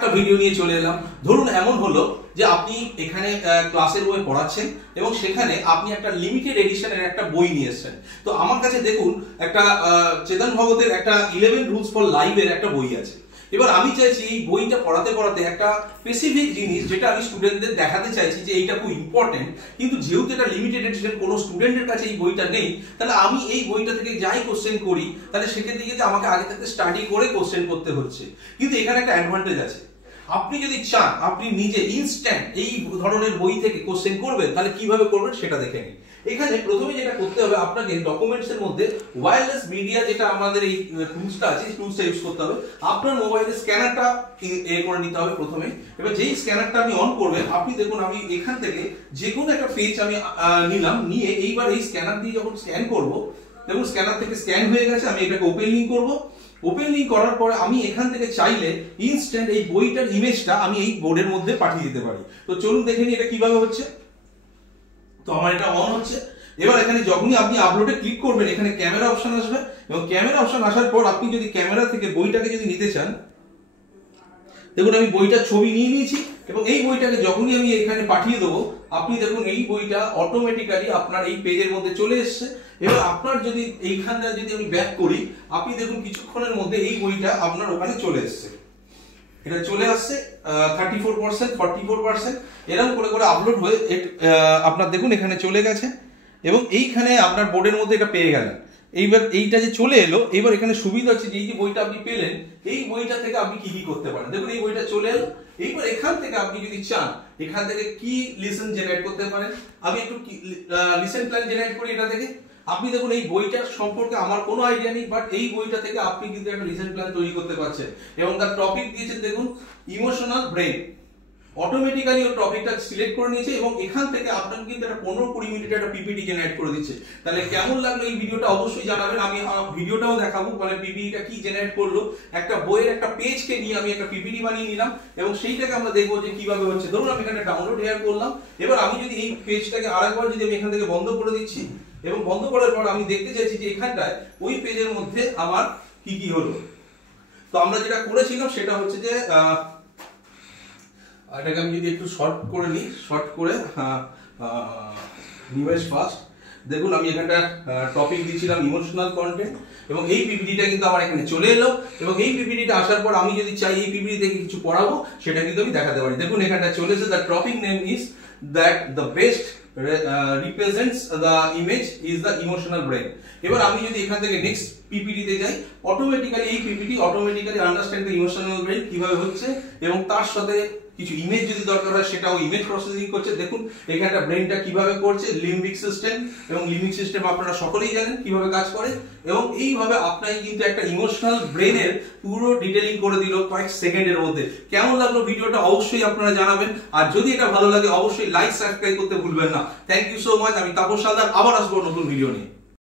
একটা ভিডিও নিয়ে চলে এলাম। ধরুন এমন হলো যে আপনি এখানে ক্লাসের বই পড়াচ্ছেন এবং সেখানে আপনি একটা লিমিটেড এডিশনের একটা বই নিয়ে এসেছেন। তো আমার কাছে দেখুন একটা চেতন ভগতের একটা 11 রুলস ফর লাইফের একটা বই আছে। এবার আমি চাইছি এই বইটা পড়াতে পড়াতে একটা স্পেসিফিক জিনিস যেটা আমি স্টুডেন্টদের দেখাতে চাইছি যে এইটা খুব ইম্পর্টেন্ট, কিন্তু যেহেতু এটা লিমিটেড এডিশন কোনো স্টুডেন্টের কাছে এই বইটা নেই, তাহলে আমি এই বইটা থেকে যাই কোশ্চেন করি তাহলে সেক্ষেত্রে কিন্তু আমাকে আগে থেকে স্টাডি করে কোশ্চেন করতে হচ্ছে। কিন্তু এখানে একটা অ্যাডভান্টেজ আছে, আপনি যদি চান আপনি নিজে ইনস্ট্যান্ট এই ধরনের বই থেকে কোশ্চেন করবেন, তাহলে কিভাবে করবেন সেটা দেখে নিন। এখানে প্রথমে যেটা করতে হবে, আপনাকে ডকুমেন্টস এর মধ্যে ওয়্যারলেস মিডিয়া যেটা আমাদের এই টুলসটা আছে, এই টুলসটা ইউজ করতে হবে। আপনার মোবাইলের স্ক্যানারটা করে নিতে হবে প্রথমে। এবার যেই স্ক্যানারটা আপনি অন করবেন, আপনি দেখুন আমি এখান থেকে যে কোনো একটা পেজ আমি নিলাম, নিয়ে এইবার এই স্ক্যানার দিয়ে যখন স্ক্যান করব, দেখুন স্ক্যানার থেকে স্ক্যান হয়ে গেছে। আমি এটাকে ওপেন লিংক করব। ওপেন লিংক করার পরে আমি এখান থেকে চাইলে ইনস্ট্যান্ট এই বইটার ইমেজটা আমি এই বোর্ডের মধ্যে পাঠিয়ে দিতে পারি। তো চলুন দেখে নিই এটা কিভাবে হচ্ছে। তো আমার এটা অন হচ্ছে। এবার এখানে যখনই আপনি আপলোডে ক্লিক করবেন, এখানে ক্যামেরা অপশন আসবে এবং ক্যামেরা অপশন আসার পর আপনি যদি ক্যামেরা থেকে বইটাকে যদি নিতে চান, দেখুন আমি বইটার ছবি নিয়ে নিয়েছি এবং এই বইটাকে যখনই আমি এখানে পাঠিয়ে দেবো, আপনি দেখুন এই বইটা অটোমেটিক্যালি আপনার এই পেজের মধ্যে চলে এসছে। এবার আপনার যদি এইখানটা যদি আমি ব্যাক করি, আপনি দেখুন কিছুক্ষণের মধ্যে এই বইটা আপনার ওখানে চলে এসছে। এটা চলে আসছে 34%, 44% এরকম করে করে আপলোড হয়ে আপনার দেখুন এখানে চলে গেছে এবং এইখানে আপনার বোর্ডের মধ্যে এটা পেয়ে গেলেন। এইবার এইটা যে চলে এলো, এবার এখানে সুবিধা হচ্ছে যে এই যে বইটা আপনি পেলেন, এই বইটা থেকে আপনি কি কি করতে পারেন। দেখুন এই বইটা চলে এলো। এইবার এখান থেকে আপনি যদি চান এখান থেকে কি লিসেন জেনারেট করতে পারেন। আমি একটু লিসেন প্ল্যান জেনারেট করি এটা থেকে। আপনি দেখুন এই বইটার সম্পর্কে আমার কোনো আইডিয়া নেই, বাট এই বইটা থেকে আপনি কিন্তু একটা লিসেন প্ল্যান তৈরি করতে পারছেন এবং তার টপিক দিয়েছেন দেখুন ইমোশনাল ব্রেন। অটোমেটিক্যালি ওর টপিকটা সিলেক্ট করে নিয়েছে এবং এখান থেকে আপনাকে কিন্তু একটা 15-20 মিনিটের একটা পিপিটি জেনারেট করে দিচ্ছে। তাহলে কেমন লাগলো এই ভিডিওটা অবশ্যই জানাবেন। আমি ভিডিওটাও দেখাবো, মানে পিপিটিটা কি জেনারেট করলো। একটা বইয়ের একটা পেজকে নিয়ে আমি একটা পিপিটি বানিয়ে নিলাম এবং সেইটাকে আমরা দেখবো যে কিভাবে হচ্ছে। ধরুন আমি এখানে ডাউনলোড হেয়ার করলাম। এবার আমি যদি এই পেজটাকে আরেকবার যদি আমি এখান থেকে বন্ধ করে দিচ্ছি এবং বন্ধ করার পর আমি দেখতে চাইছি যে এখানটায় ওই পেজের মধ্যে আমার কি কি হলো। তো আমরা যেটা করেছিলাম সেটা হচ্ছে যে এটাকে আমি যদি একটু শর্ট করে নিই, শর্ট করে রিভাইজ ফাস্ট। দেখুন আমি এখানটা টপিক দিয়েছিলাম ইমোশনাল কন্টেন্ট এবং এই পিপিটিটা কিন্তু আমার এখানে চলে এলো এবং এই পিপিটিটা আসার পর আমি যদি চাই এই পিপিটি থেকে কিছু পড়াবো, সেটা কিন্তু আমি দেখাতে পারি। দেখুন এখানটা চলে এসে the topic name is that the best represents the image is the emotional brain। এবার আমি যদি এখান থেকে নেক্সট পিপিটি তে যাই, অটোমেটিক্যালি এই PPT automatically understand the emotional brain কিভাবে হচ্ছে এবং তার সাথে কিছু ইমেজ যদি দরকার হয় সেটাও ইমেজ প্রসেসিং করছে। দেখুন এখানটা ব্রেনটা কিভাবে করছে, লিম্বিক সিস্টেম, এবং লিম্বিক সিস্টেম আপনারা সকলেই জানেন কিভাবে কাজ করে এবং এইভাবে আপনাকে কিন্তু একটা ইমোশনাল ব্রেনের পুরো ডিটেইলিং করে দিল কয়েক সেকেন্ডের মধ্যে। কেমন লাগলো ভিডিওটা অবশ্যই আপনারা জানাবেন, আর যদি এটা ভালো লাগে অবশ্যই লাইক সাবস্ক্রাইব করতে ভুলবেন না। Thank you so much. আমি তাপস হালদার, আবার আসবো নতুন ভিডিও নিয়ে।